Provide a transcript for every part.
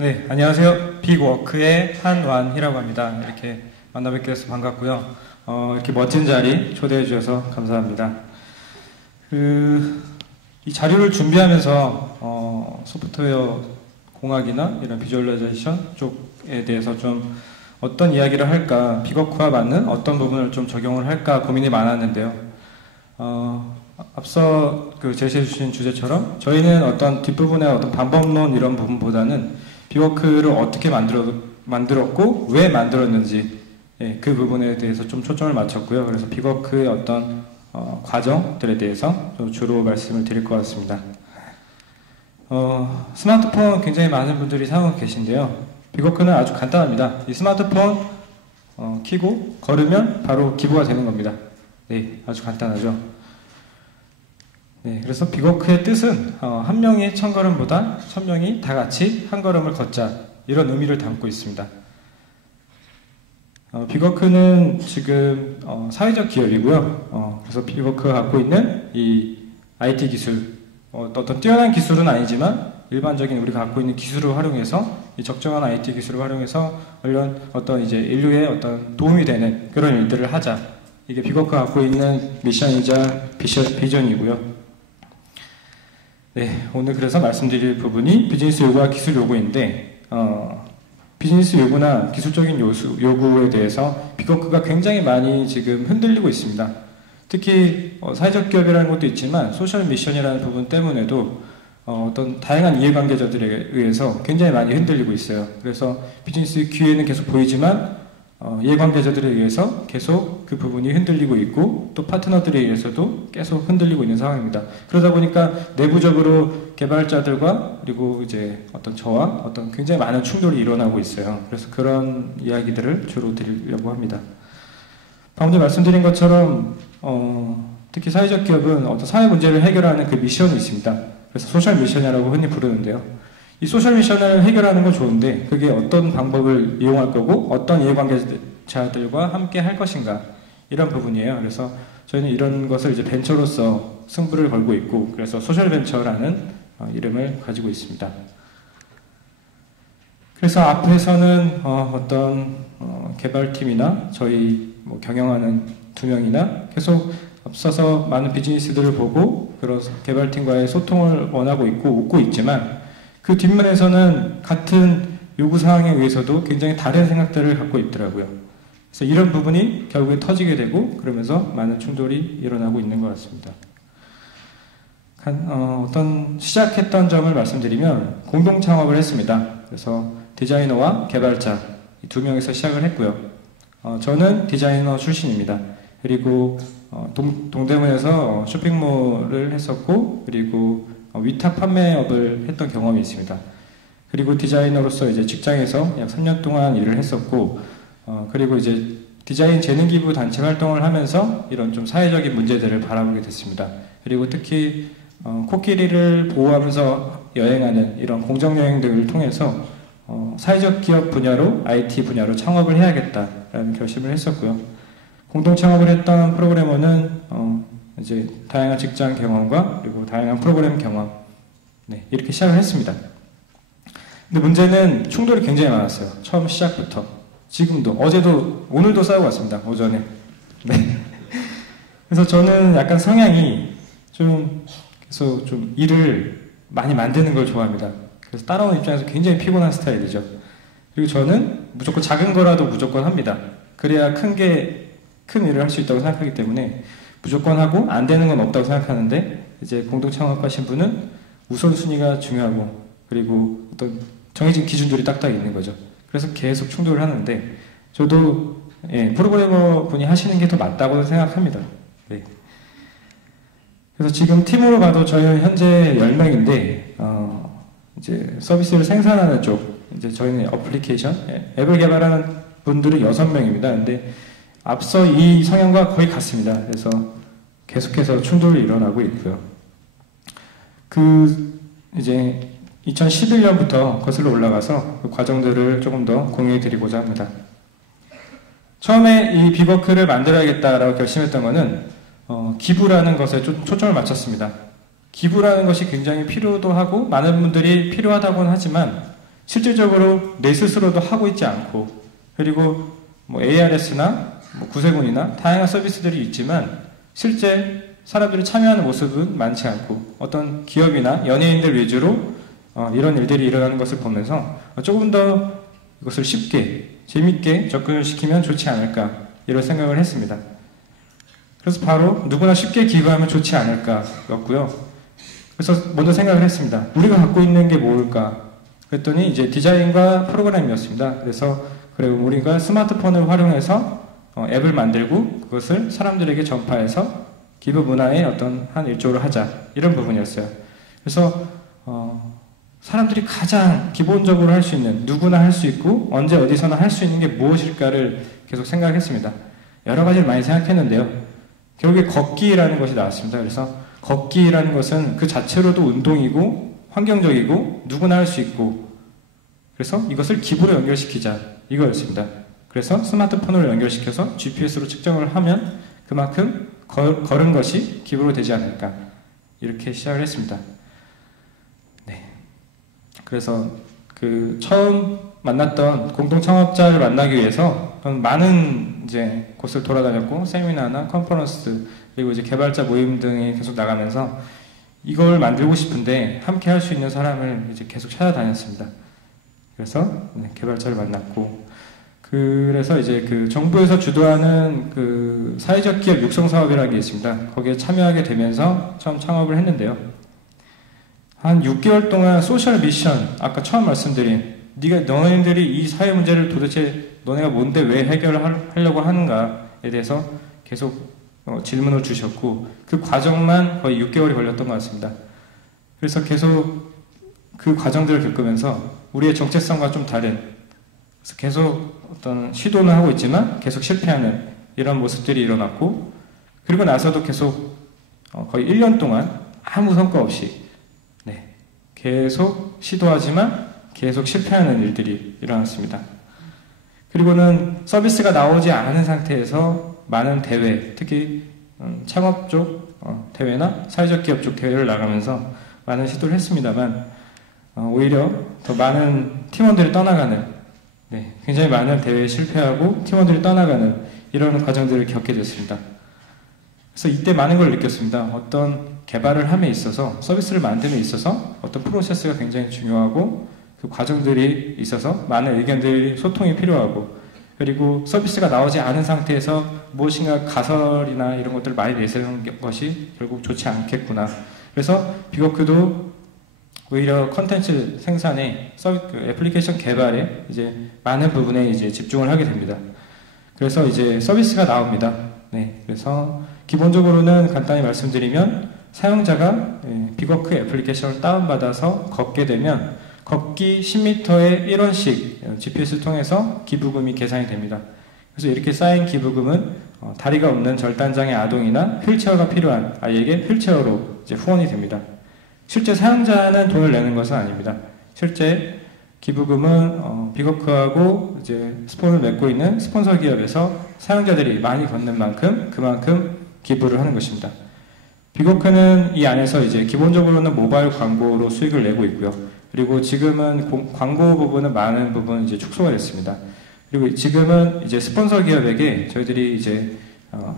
네, 안녕하세요. 빅워크의 한완희라고 합니다. 이렇게 만나뵙게 돼서 반갑고요. 이렇게 멋진 자리 초대해 주셔서 감사합니다. 이 자료를 준비하면서 소프트웨어 공학이나 이런 비주얼라이제이션 쪽에 대해서 좀 어떤 이야기를 할까, 빅워크와 맞는 어떤 부분을 좀 적용을 할까 고민이 많았는데요. 앞서 제시해 주신 주제처럼 저희는 어떤 뒷부분의 어떤 방법론 이런 부분보다는 빅워크를 어떻게 만들었고 왜 만들었는지 그 부분에 대해서 좀 초점을 맞췄고요. 그래서 빅워크의 어떤 과정들에 대해서 주로 말씀을 드릴 것 같습니다. 스마트폰 굉장히 많은 분들이 사용하고 계신데요. 빅워크는 아주 간단합니다. 이 스마트폰 켜고 걸으면 바로 기부가 되는 겁니다. 네, 아주 간단하죠. 네, 그래서 빅워크의 뜻은 한 명이 1000걸음보다 1000명이 다 같이 한 걸음을 걷자, 이런 의미를 담고 있습니다. 빅워크는 지금 사회적 기업이고요. 그래서 빅워크가 갖고 있는 이 IT 기술, 어떤 뛰어난 기술은 아니지만 일반적인 우리가 갖고 있는 기술을 활용해서, 이 적정한 IT 기술을 활용해서 어떤 이제 인류의 어떤 도움이 되는 그런 일들을 하자. 이게 빅워크가 갖고 있는 미션이자 비전이고요. 네, 오늘 그래서 말씀드릴 부분이 비즈니스 요구와 기술 요구인데, 비즈니스 요구나 기술적인 요구에 대해서 빅워크가 굉장히 많이 지금 흔들리고 있습니다. 특히 사회적 기업이라는 것도 있지만 소셜 미션이라는 부분 때문에도 어떤 다양한 이해관계자들에 의해서 굉장히 많이 흔들리고 있어요. 그래서 비즈니스 기회는 계속 보이지만 이해관계자들에 의해서 계속 그 부분이 흔들리고 있고, 또 파트너들에 의해서도 계속 흔들리고 있는 상황입니다. 그러다 보니까 내부적으로 개발자들과 그리고 이제 어떤 저와 어떤 굉장히 많은 충돌이 일어나고 있어요. 그래서 그런 이야기들을 주로 드리려고 합니다. 방금 전에 말씀드린 것처럼 특히 사회적 기업은 어떤 사회 문제를 해결하는 그 미션이 있습니다. 그래서 소셜 미션이라고 흔히 부르는데요. 이 소셜 미션을 해결하는 건 좋은데 그게 어떤 방법을 이용할 거고 어떤 이해관계자들과 함께 할 것인가, 이런 부분이에요. 그래서 저희는 이런 것을 이제 벤처로서 승부를 걸고 있고, 그래서 소셜 벤처라는 이름을 가지고 있습니다. 그래서 앞에서는 어떤 개발팀이나 저희 경영하는 2명이나 계속 앞서서 많은 비즈니스들을 보고 그래서 개발팀과의 소통을 원하고 있고 웃고 있지만, 그 뒷면에서는 같은 요구사항에 의해서도 굉장히 다른 생각들을 갖고 있더라고요. 그래서 이런 부분이 결국에 터지게 되고 그러면서 많은 충돌이 일어나고 있는 것 같습니다. 어떤 시작했던 점을 말씀드리면 공동 창업을 했습니다. 그래서 디자이너와 개발자 이 2명에서 시작을 했고요. 저는 디자이너 출신입니다. 그리고 동대문에서 쇼핑몰을 했었고, 그리고 위탁 판매업을 했던 경험이 있습니다. 그리고 디자이너로서 이제 직장에서 약 3년 동안 일을 했었고, 그리고 이제 디자인 재능기부 단체 활동을 하면서 이런 좀 사회적인 문제들을 바라보게 됐습니다. 그리고 특히 코끼리를 보호하면서 여행하는 이런 공정여행 등을 통해서 사회적 기업 분야로, IT 분야로 창업을 해야겠다라는 결심을 했었고요. 공동 창업을 했던 프로그래머는 이제 다양한 직장 경험과 그리고 다양한 프로그램 경험, 네, 이렇게 시작을 했습니다. 근데 문제는 충돌이 굉장히 많았어요. 처음 시작부터 지금도, 어제도 오늘도 싸우고 왔습니다. 오전에. 네. 그래서 저는 약간 성향이 그래서 좀 일을 많이 만드는 걸 좋아합니다. 그래서 따라오는 입장에서 굉장히 피곤한 스타일이죠. 그리고 저는 무조건 작은 거라도 무조건 합니다. 그래야 큰 일을 할 수 있다고 생각하기 때문에 무조건 하고 안 되는 건 없다고 생각하는데, 이제 공동 창업하신 분은 우선순위가 중요하고 그리고 어떤 정해진 기준들이 딱딱 있는 거죠. 그래서 계속 충돌을 하는데, 저도 프로그래머 분이 하시는 게 더 맞다고 생각합니다. 네. 그래서 지금 팀으로 봐도 저희 현재 10명인데 이제 서비스를 생산하는 쪽, 이제 저희는 어플리케이션, 앱을 개발하는 분들은 6명입니다. 근데 앞서 이 성향과 거의 같습니다. 그래서 계속해서 충돌이 일어나고 있고요. 이제 2011년부터 거슬러 올라가서 그 과정들을 조금 더 공유해 드리고자 합니다. 처음에 이 빅워크를 만들어야겠다라고 결심했던 것은 기부라는 것에 초점을 맞췄습니다. 기부라는 것이 굉장히 필요도 하고 많은 분들이 필요하다고는 하지만 실질적으로 내 스스로도 하고 있지 않고, 그리고 뭐 ARS나 뭐 구세군이나 다양한 서비스들이 있지만 실제 사람들이 참여하는 모습은 많지 않고, 어떤 기업이나 연예인들 위주로 이런 일들이 일어나는 것을 보면서 조금 더 이것을 쉽게 재밌게 접근을 시키면 좋지 않을까, 이런 생각을 했습니다. 그래서 바로 누구나 쉽게 기부하면 좋지 않을까였고요. 그래서 먼저 생각을 했습니다. 우리가 갖고 있는 게 뭘까? 그랬더니 이제 디자인과 프로그램이었습니다. 그래서 그래, 우리가 스마트폰을 활용해서 앱을 만들고 그것을 사람들에게 전파해서 기부 문화의 어떤 한 일조를 하자, 이런 부분이었어요. 그래서 사람들이 가장 기본적으로 할 수 있는, 누구나 할 수 있고 언제 어디서나 할 수 있는 게 무엇일까를 계속 생각했습니다. 여러 가지를 많이 생각했는데요. 결국에 걷기라는 것이 나왔습니다. 그래서 걷기라는 것은 그 자체로도 운동이고 환경적이고 누구나 할 수 있고, 그래서 이것을 기부로 연결시키자, 이거였습니다. 그래서 스마트폰을 연결시켜서 GPS로 측정을 하면 그만큼 걸은 것이 기부로 되지 않을까, 이렇게 시작을 했습니다. 네. 그래서 그 처음 만났던 공동 창업자를 만나기 위해서 많은 이제 곳을 돌아다녔고, 세미나나 컨퍼런스, 그리고 이제 개발자 모임 등이 계속 나가면서 이걸 만들고 싶은데 함께 할 수 있는 사람을 이제 계속 찾아다녔습니다. 그래서 개발자를 만났고, 그래서 이제 그 정부에서 주도하는 그 사회적 기업 육성 사업이라는 게 있습니다. 거기에 참여하게 되면서 처음 창업을 했는데요. 한 6개월 동안 소셜 미션, 아까 처음 말씀드린 너네들이 이 사회 문제를 도대체 너네가 뭔데 왜 해결하려고 하는가에 대해서 계속 질문을 주셨고, 그 과정만 거의 6개월이 걸렸던 것 같습니다. 그래서 계속 그 과정들을 겪으면서 우리의 정체성과 좀 다른, 그래서 계속 어떤 시도는 하고 있지만 계속 실패하는 이런 모습들이 일어났고, 그리고 나서도 계속 거의 1년 동안 아무 성과 없이 계속 시도하지만 계속 실패하는 일들이 일어났습니다. 그리고는 서비스가 나오지 않은 상태에서 많은 대회, 특히 창업 쪽 대회나 사회적 기업 쪽 대회를 나가면서 많은 시도를 했습니다만 오히려 더 많은 팀원들이 떠나가는, 굉장히 많은 대회에 실패하고 팀원들이 떠나가는 이런 과정들을 겪게 됐습니다. 그래서 이때 많은 걸 느꼈습니다. 어떤 개발을 함에 있어서, 서비스를 만듦에 있어서 어떤 프로세스가 굉장히 중요하고, 그 과정들이 있어서 많은 의견들이 소통이 필요하고, 그리고 서비스가 나오지 않은 상태에서 무엇인가 가설이나 이런 것들을 많이 내세우는 것이 결국 좋지 않겠구나. 그래서 빅워크도 오히려 컨텐츠 생산에, 애플리케이션 개발에 이제 많은 부분에 이제 집중을 하게 됩니다. 그래서 이제 서비스가 나옵니다. 그래서 기본적으로는 간단히 말씀드리면, 사용자가 빅워크 애플리케이션을 다운받아서 걷게 되면 걷기 10m에 1원씩 GPS를 통해서 기부금이 계산이 됩니다. 그래서 이렇게 쌓인 기부금은 다리가 없는 절단장애 아동이나 휠체어가 필요한 아이에게 휠체어로 이제 후원이 됩니다. 실제 사용자는 돈을 내는 것은 아닙니다. 실제 기부금은 빅워크하고 이제 스폰을 맺고 있는 스폰서 기업에서 사용자들이 많이 걷는 만큼 그만큼 기부를 하는 것입니다. 빅워크는 이 안에서 이제 기본적으로는 모바일 광고로 수익을 내고 있고요. 그리고 지금은 광고 부분은 많은 부분 이제 축소가 됐습니다. 그리고 지금은 이제 스폰서 기업에게 저희들이 이제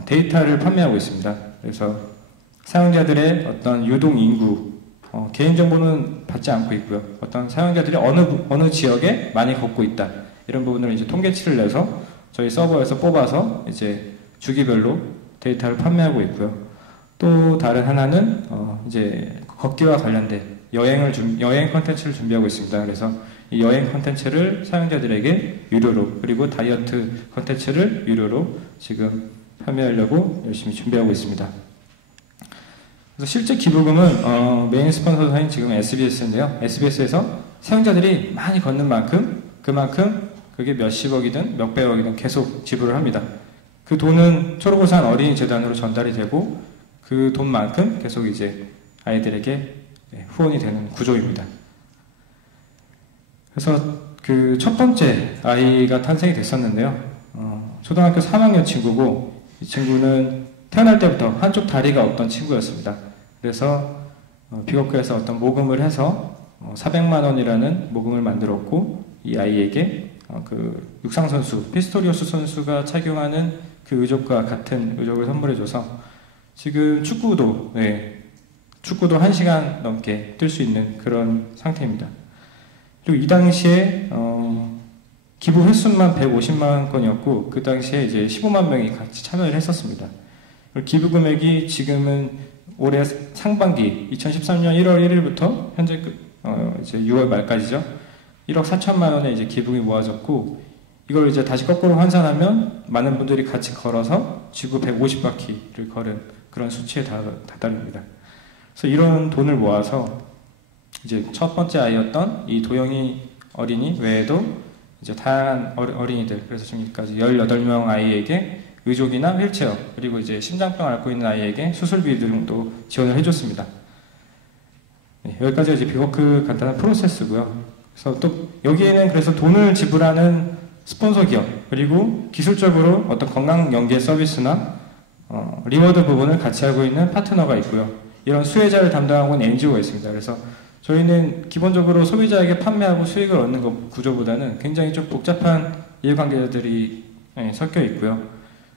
데이터를 판매하고 있습니다. 그래서 사용자들의 어떤 유동 인구, 개인정보는 받지 않고 있고요. 어떤 사용자들이 어느 지역에 많이 걷고 있다, 이런 부분을 이제 통계치를 내서 저희 서버에서 뽑아서 이제 주기별로 데이터를 판매하고 있고요. 또 다른 하나는 이제 걷기와 관련된 여행 컨텐츠를 준비하고 있습니다. 그래서 이 여행 컨텐츠를 사용자들에게 유료로, 그리고 다이어트 컨텐츠를 유료로 지금 판매하려고 열심히 준비하고 있습니다. 그래서 실제 기부금은 메인 스폰서사인 지금 SBS인데요. SBS에서 사용자들이 많이 걷는 만큼 그만큼 그게 몇십억이든 몇백억이든 계속 지불을 합니다. 그 돈은 초록우산 어린이 재단으로 전달이 되고, 그 돈만큼 계속 이제 아이들에게 후원이 되는 구조입니다. 그래서 그 첫 번째 아이가 탄생이 됐었는데요. 초등학교 3학년 친구고, 이 친구는 태어날 때부터 한쪽 다리가 없던 친구였습니다. 그래서 빅워크에서 어떤 모금을 해서 400만 원이라는 모금을 만들었고 이 아이에게 그 육상 선수 피스토리오스 선수가 착용하는 그 의족과 같은 의족을 선물해줘서 지금 축구도 1시간 넘게 뛸 수 있는 그런 상태입니다. 그리고 이 당시에 기부 횟수만 150만 건이었고 그 당시에 이제 15만 명이 같이 참여를 했었습니다. 기부 금액이 지금은 올해 상반기 2013년 1월 1일부터 현재 이제 6월 말까지죠. 1억 4천만 원의 이제 기부금이 모아졌고 이걸 이제 다시 거꾸로 환산하면 많은 분들이 같이 걸어서 지구 150바퀴를 걸은 그런 수치에 다다릅니다. 그래서 이런 돈을 모아서 이제 첫 번째 아이였던 이 도영이 어린이 외에도 이제 다양한 어린이들, 그래서 지금까지 18명 아이에게 의족이나 휠체어, 그리고 이제 심장병 앓고 있는 아이에게 수술비 등도 지원을 해줬습니다. 네, 여기까지가 이제 비워크 간단한 프로세스고요. 그래서 또 여기에는 그래서 돈을 지불하는 스폰서 기업, 그리고 기술적으로 어떤 건강 연계 서비스나 리워드 부분을 같이 하고 있는 파트너가 있고요. 이런 수혜자를 담당하고 있는 NGO가 있습니다. 그래서 저희는 기본적으로 소비자에게 판매하고 수익을 얻는 것 구조보다는 굉장히 좀 복잡한 이해관계자들이 섞여 있고요.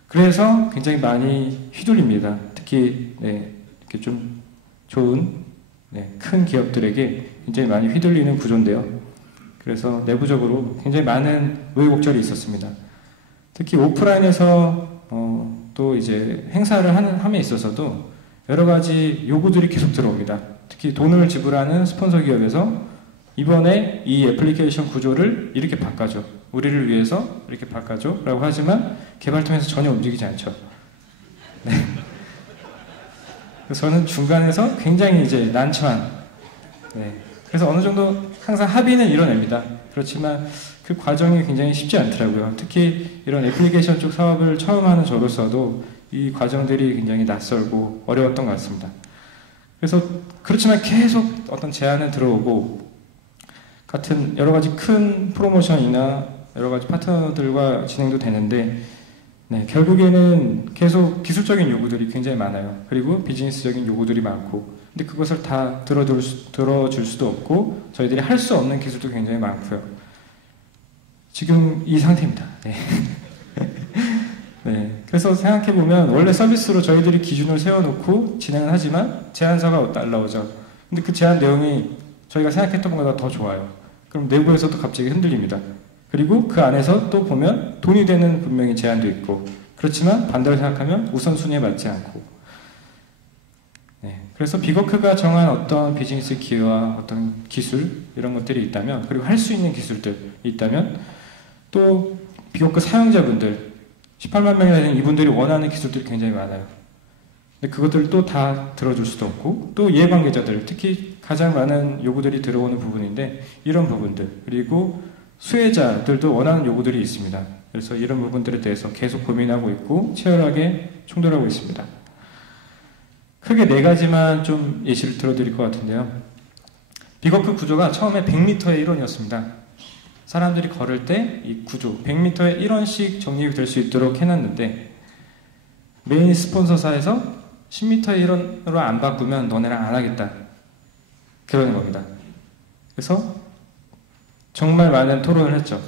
그래서 굉장히 많이 휘둘립니다. 특히 이렇게 좀 좋은 큰 기업들에게 굉장히 많이 휘둘리는 구조인데요. 그래서 내부적으로 굉장히 많은 우여곡절이 있었습니다. 특히 오프라인에서 또 이제 행사를 함에 있어서도 여러 가지 요구들이 계속 들어옵니다. 특히 돈을 지불하는 스폰서 기업에서 이번에 이 애플리케이션 구조를 이렇게 바꿔줘, 우리를 위해서 이렇게 바꿔줘 라고 하지만 개발팀에서 전혀 움직이지 않죠. 네. 저는 중간에서 굉장히 이제 난처한, 그래서 어느 정도 항상 합의는 이뤄냅니다. 그렇지만 그 과정이 굉장히 쉽지 않더라고요. 특히 이런 애플리케이션 쪽 사업을 처음 하는 저로서도 이 과정들이 굉장히 낯설고 어려웠던 것 같습니다. 그래서 그렇지만 계속 어떤 제안은 들어오고 같은 여러 가지 큰 프로모션이나 여러 가지 파트너들과 진행도 되는데 결국에는 계속 기술적인 요구들이 굉장히 많아요. 그리고 비즈니스적인 요구들이 많고 근데 그것을 다 들어줄 수도 없고 저희들이 할 수 없는 기술도 굉장히 많고요. 지금 이 상태입니다. 그래서 생각해보면 원래 서비스로 저희들이 기준을 세워놓고 진행을 하지만 제안서가 날라오죠. 근데 그 제안 내용이 저희가 생각했던 것보다 더 좋아요. 그럼 내부에서도 갑자기 흔들립니다. 그리고 그 안에서 또 보면 돈이 되는 분명히 제안도 있고 그렇지만 반대로 생각하면 우선순위에 맞지 않고 그래서 비거크가 정한 어떤 비즈니스 기회와 어떤 기술 이런 것들이 있다면 그리고 할 수 있는 기술들이 있다면 또 비거크 사용자분들 18만 명이나 되는 이분들이 원하는 기술들이 굉장히 많아요. 근데 그것들을 또 다 들어줄 수도 없고 또 이해관계자들 특히 가장 많은 요구들이 들어오는 부분인데 이런 부분들 그리고 수혜자들도 원하는 요구들이 있습니다. 그래서 이런 부분들에 대해서 계속 고민하고 있고 치열하게 충돌하고 있습니다. 크게 4가지만 좀 예시를 들어드릴 것 같은데요. 비거크 구조가 처음에 100m의 일원이었습니다. 사람들이 걸을 때 이 구조 100m의 1원씩 적립이 될 수 있도록 해놨는데 메인 스폰서사에서 10m의 1원으로 안 바꾸면 너네랑 안 하겠다 그러는 겁니다. 그래서 정말 많은 토론을 했죠.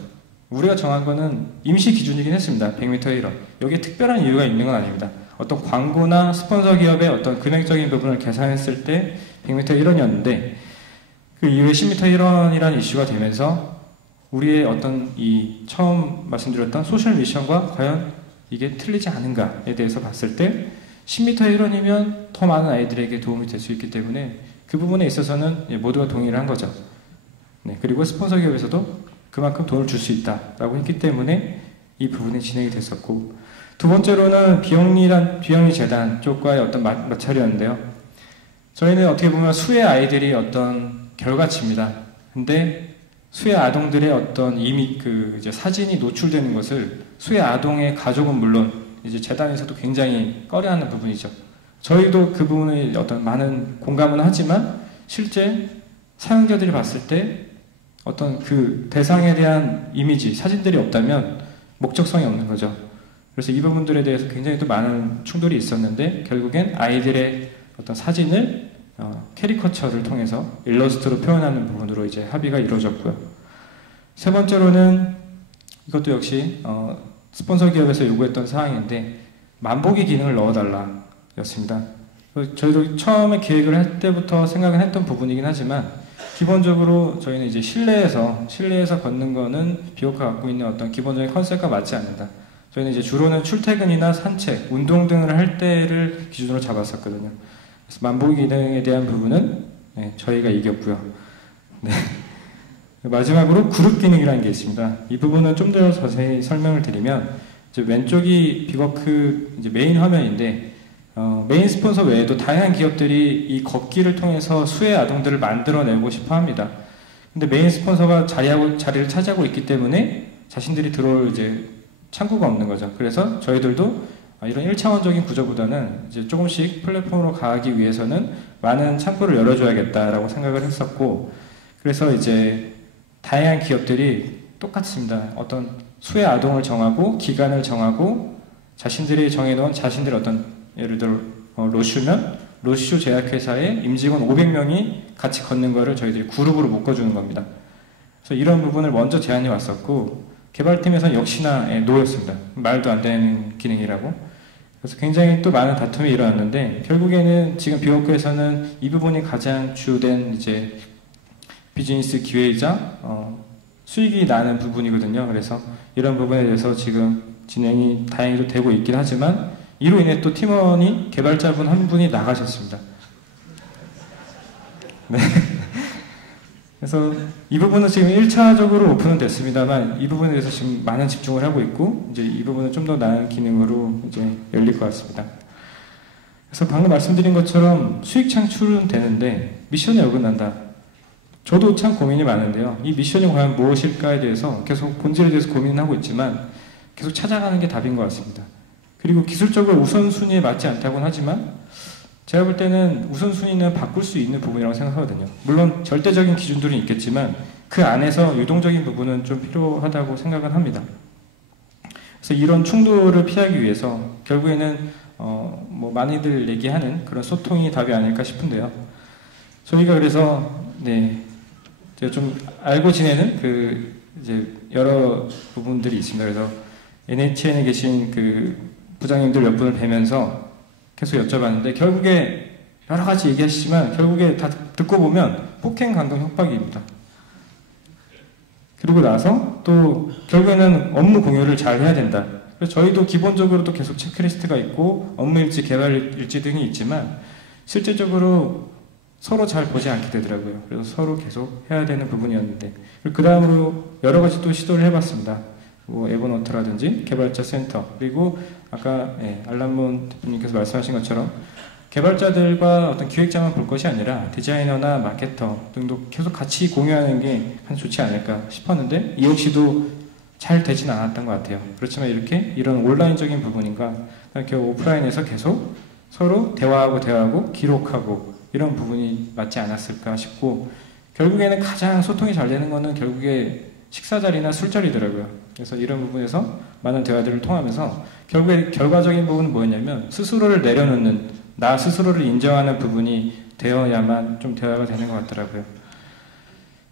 우리가 정한 거는 임시 기준이긴 했습니다. 100m의 1원. 여기에 특별한 이유가 있는 건 아닙니다. 어떤 광고나 스폰서 기업의 어떤 금액적인 부분을 계산했을 때 100m의 1원이었는데 그 이후에 10m의 1원이라는 이슈가 되면서 우리의 어떤 이 처음 말씀드렸던 소셜 미션과 과연 이게 틀리지 않은가에 대해서 봤을 때 10m의 1원이면 더 많은 아이들에게 도움이 될 수 있기 때문에 그 부분에 있어서는 모두가 동의를 한 거죠. 그리고 스폰서 기업에서도 그만큼 돈을 줄 수 있다라고 했기 때문에 이 부분이 진행이 됐었고 두 번째로는 비영리 재단 쪽과의 어떤 마찰이었는데요. 저희는 어떻게 보면 수혜 아이들이 어떤 결과치입니다. 근데 수혜 아동들의 어떤 이제 사진이 노출되는 것을 수혜 아동의 가족은 물론 이제 재단에서도 굉장히 꺼려하는 부분이죠. 저희도 그 부분에 어떤 많은 공감은 하지만 실제 사용자들이 봤을 때 어떤 그 대상에 대한 이미지, 사진들이 없다면 목적성이 없는 거죠. 그래서 이 부분들에 대해서 굉장히 또 많은 충돌이 있었는데 결국엔 아이들의 어떤 사진을 캐리커처를 통해서 일러스트로 표현하는 부분으로 이제 합의가 이루어졌고요. 세 번째로는 이것도 역시 스폰서 기업에서 요구했던 사항인데 만보기 기능을 넣어달라 였습니다. 저희도 처음에 계획을 할 때부터 생각을 했던 부분이긴 하지만 기본적으로 저희는 이제 실내에서 걷는 거는 비오카 갖고 있는 어떤 기본적인 컨셉과 맞지 않는다. 저희는 이제 주로는 출퇴근이나 산책, 운동 등을 할 때를 기준으로 잡았었거든요. 그래서 만보기 기능에 대한 부분은 저희가 이겼고요. 네. 마지막으로 그룹 기능이라는 게 있습니다. 이 부분은 좀 더 자세히 설명을 드리면 이제 왼쪽이 비워크 이제 메인 화면인데 메인 스폰서 외에도 다양한 기업들이 이 걷기를 통해서 수혜 아동들을 만들어내고 싶어 합니다. 근데 메인 스폰서가 자리를 차지하고 있기 때문에 자신들이 들어올 이제 창구가 없는 거죠. 그래서 저희들도 이런 1차원적인 구조보다는 이제 조금씩 플랫폼으로 가기 위해서는 많은 창구를 열어줘야겠다라고 생각을 했었고, 그래서 이제 다양한 기업들이 똑같습니다. 어떤 수혜 아동을 정하고 기간을 정하고 자신들이 정해놓은 자신들의 어떤 예를 들어 로슈면 로슈 제약회사의 임직원 500명이 같이 걷는 거를 저희들이 그룹으로 묶어주는 겁니다. 그래서 이런 부분을 먼저 제안이 왔었고 개발팀에서는 역시나 노였습니다. 말도 안 되는 기능이라고. 그래서 굉장히 또 많은 다툼이 일어났는데 결국에는 지금 비워크에서는 이 부분이 가장 주된 이제 비즈니스 기회이자 수익이 나는 부분이거든요. 그래서 이런 부분에 대해서 지금 진행이 다행히도 되고 있긴 하지만 이로 인해 또 팀원이 개발자분 한 분이 나가셨습니다. 네. 그래서 이 부분은 지금 1차적으로 오픈은 됐습니다만 이 부분에 대해서 지금 많은 집중을 하고 있고 이제 이 부분은 좀 더 나은 기능으로 이제 열릴 것 같습니다. 그래서 방금 말씀드린 것처럼 수익 창출은 되는데 미션에 어긋난다. 저도 참 고민이 많은데요. 이 미션이 과연 무엇일까에 대해서 계속 본질에 대해서 고민을 하고 있지만 계속 찾아가는 게 답인 것 같습니다. 그리고 기술적으로 우선순위에 맞지 않다고는 하지만 제가 볼 때는 우선순위는 바꿀 수 있는 부분이라고 생각하거든요. 물론 절대적인 기준들은 있겠지만 그 안에서 유동적인 부분은 좀 필요하다고 생각은 합니다. 그래서 이런 충돌을 피하기 위해서 결국에는 뭐 많이들 얘기하는 그런 소통이 답이 아닐까 싶은데요. 저희가 그래서 제가 좀 알고 지내는 그 이제 여러 부분들이 있습니다. 그래서 NHN에 계신 그 부장님들 몇 분을 뵈면서 계속 여쭤봤는데 결국에 여러 가지 얘기하시지만 결국에 다 듣고 보면 폭행 강도 협박입니다. 그리고 나서 또 결국에는 업무 공유를 잘 해야 된다. 그래서 저희도 기본적으로 또 계속 체크리스트가 있고 업무 일지, 개발 일지 등이 있지만 실제적으로 서로 잘 보지 않게 되더라고요. 그래서 서로 계속 해야 되는 부분이었는데 그 다음으로 여러 가지 또 시도를 해봤습니다. 뭐 에버노트라든지 개발자 센터 그리고 아까 알람몬 대표님께서 말씀하신 것처럼 개발자들과 어떤 기획자만 볼 것이 아니라 디자이너나 마케터 등도 계속 같이 공유하는 게 좋지 않을까 싶었는데 이 역시도 잘 되진 않았던 것 같아요. 그렇지만 이런 온라인적인 부분인가 이렇게 오프라인에서 계속 서로 대화하고 기록하고 이런 부분이 맞지 않았을까 싶고 결국에는 가장 소통이 잘 되는 거는 결국에 식사 자리나 술자리더라고요. 그래서 이런 부분에서 많은 대화들을 통하면서 결국에 결과적인 부분은 뭐였냐면 스스로를 내려놓는 나 스스로를 인정하는 부분이 되어야만 좀 대화가 되는 것 같더라고요.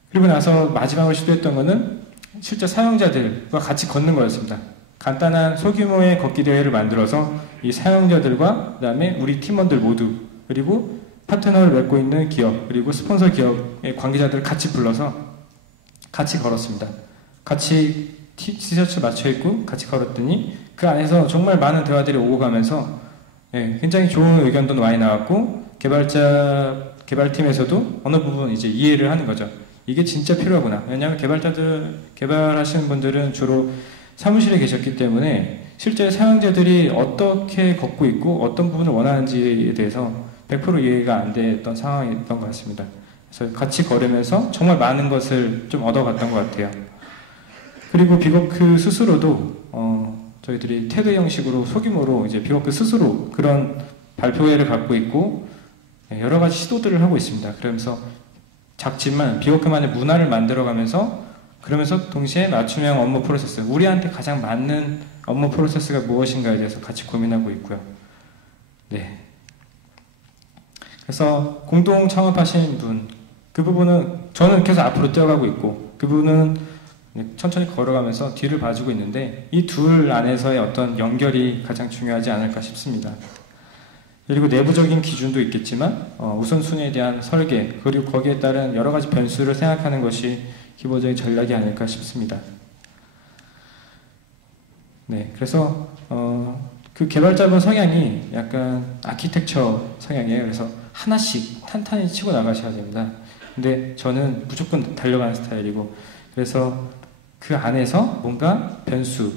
그리고 나서 마지막으로 시도했던 거는 실제 사용자들과 같이 걷는 거였습니다. 간단한 소규모의 걷기 대회를 만들어서 이 사용자들과 그 다음에 우리 팀원들 모두 그리고 파트너를 맺고 있는 기업 그리고 스폰서 기업의 관계자들을 같이 불러서 같이 걸었습니다. 같이 티셔츠 맞춰입고 같이 걸었더니 그 안에서 정말 많은 대화들이 오고 가면서 굉장히 좋은 의견도 많이 나왔고 개발팀에서도 어느 부분 이제 이해를 하는 거죠. 이게 진짜 필요하구나. 왜냐하면 개발하시는 분들은 주로 사무실에 계셨기 때문에 실제 사용자들이 어떻게 걷고 있고 어떤 부분을 원하는지에 대해서 100% 이해가 안 됐던 상황이었던 것 같습니다. 그래서 같이 걸으면서 정말 많은 것을 좀 얻어갔던 것 같아요. 그리고 비워크 스스로도 저희들이 테드 형식으로 소규모로 이제 비워크 스스로 그런 발표회를 갖고 있고 여러 가지 시도들을 하고 있습니다. 그러면서 작지만 비워크만의 문화를 만들어가면서 그러면서 동시에 맞춤형 업무 프로세스, 우리한테 가장 맞는 업무 프로세스가 무엇인가에 대해서 같이 고민하고 있고요. 네. 그래서 공동 창업하신 분, 그 부분은 저는 계속 앞으로 뛰어가고 있고 그 부분은 천천히 걸어가면서 뒤를 봐주고 있는데 이 둘 안에서의 어떤 연결이 가장 중요하지 않을까 싶습니다. 그리고 내부적인 기준도 있겠지만 우선순위에 대한 설계 그리고 거기에 따른 여러 가지 변수를 생각하는 것이 기본적인 전략이 아닐까 싶습니다. 네, 그래서 그 개발자분 성향이 약간 아키텍처 성향이에요. 그래서 하나씩 탄탄히 치고 나가셔야 됩니다. 근데 저는 무조건 달려가는 스타일이고 그래서 그 안에서 뭔가 변수,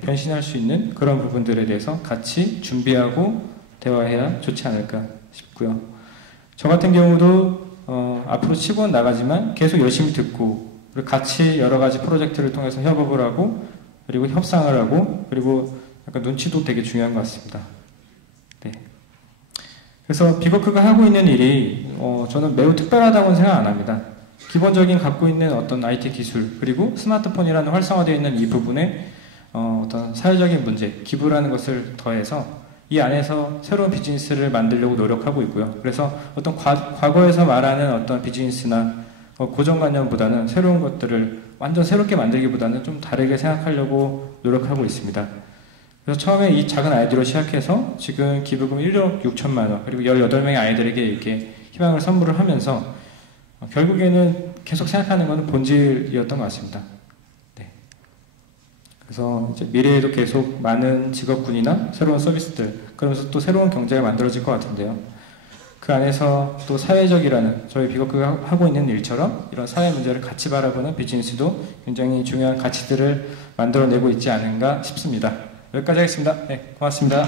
변신할 수 있는 그런 부분들에 대해서 같이 준비하고 대화해야 좋지 않을까 싶고요. 저 같은 경우도 앞으로 치고 나가지만 계속 열심히 듣고 그리고 같이 여러 가지 프로젝트를 통해서 협업을 하고 그리고 협상을 하고 그리고 약간 눈치도 되게 중요한 것 같습니다. 네. 그래서 비버크가 하고 있는 일이 저는 매우 특별하다고는 생각 안 합니다. 기본적인 갖고 있는 어떤 IT 기술 그리고 스마트폰이라는 활성화되어 있는 이 부분에 어떤 사회적인 문제, 기부라는 것을 더해서 이 안에서 새로운 비즈니스를 만들려고 노력하고 있고요. 그래서 어떤 과거에서 말하는 어떤 비즈니스나 고정관념보다는 새로운 것들을 완전 새롭게 만들기보다는 좀 다르게 생각하려고 노력하고 있습니다. 그래서 처음에 이 작은 아이디로 시작해서 지금 기부금 1억 6천만 원 그리고 18명의 아이들에게 이렇게 희망을 선물을 하면서 결국에는 계속 생각하는 것은 본질이었던 것 같습니다. 네. 그래서 이제 미래에도 계속 많은 직업군이나 새로운 서비스들 그러면서 또 새로운 경제가 만들어질 것 같은데요. 그 안에서 또 사회적이라는 저희 비버크가 하고 있는 일처럼 이런 사회 문제를 같이 바라보는 비즈니스도 굉장히 중요한 가치들을 만들어내고 있지 않은가 싶습니다. 여기까지 하겠습니다. 네, 고맙습니다.